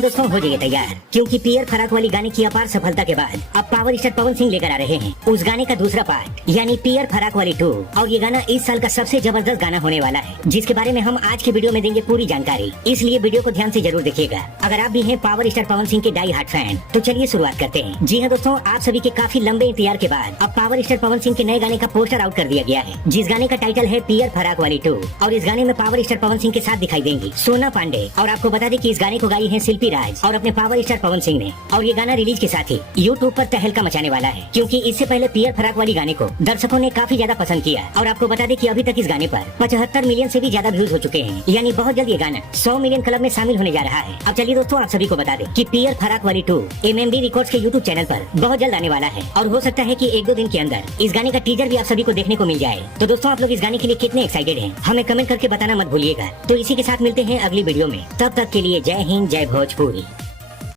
हाँ दोस्तों, हो जाइए तैयार, क्योंकि पियर फराक वाली गाने की अपार सफलता के बाद अब पावर स्टार पवन सिंह लेकर आ रहे हैं उस गाने का दूसरा पार्ट, यानी पियर फराक वाली 2। और ये गाना इस साल का सबसे जबरदस्त गाना होने वाला है, जिसके बारे में हम आज की वीडियो में देंगे पूरी जानकारी। इसलिए वीडियो को ध्यान से जरूर देखिएगा। अगर आप भी हैं पावर स्टार पवन सिंह के डाई हार्ट फैन, तो चलिए शुरुआत करते हैं। जी हाँ दोस्तों, आप सभी के काफी लंबे इंतजार के बाद अब पावर स्टार पवन सिंह के नए गाने का पोस्टर आउट कर दिया गया है, जिस गाने का टाइटल है पियर फराक वाली 2। और इस गाने में पावर स्टार पवन सिंह के साथ दिखाई देंगी सोना पांडे। और आपको बता दें कि इस गाने को गाई है शिल्पी राज और अपने पावर स्टार पवन सिंह ने। और ये गाना रिलीज के साथ ही यूट्यूब पर तहलका मचाने वाला है, क्योंकि इससे पहले पियर फराक वाली गाने को दर्शकों ने काफी ज्यादा पसंद किया। और आपको बता दें कि अभी तक इस गाने पर 75 मिलियन से भी ज्यादा व्यूज हो चुके हैं, यानी बहुत जल्द ये गाना 100 मिलियन क्लब में शामिल होने जा रहा है। अब चलिए दोस्तों, आप सभी को बता दें कि पियर फराक वाली 2 MMB रिकॉर्ड्स के यूट्यूब चैनल पर बहुत जल्द आने वाला है। और हो सकता है कि 1-2 दिन के अंदर इस गाने का टीजर भी आप सभी को देखने को मिल जाए। तो दोस्तों, आप लोग इस गाने के लिए कितने एक्साइटेड हैं, हमें कमेंट करके बताना मत भूलिएगा। तो इसी के साथ मिलते हैं अगली वीडियो में। तब तक के लिए जय हिंद, जय भोजपुरी।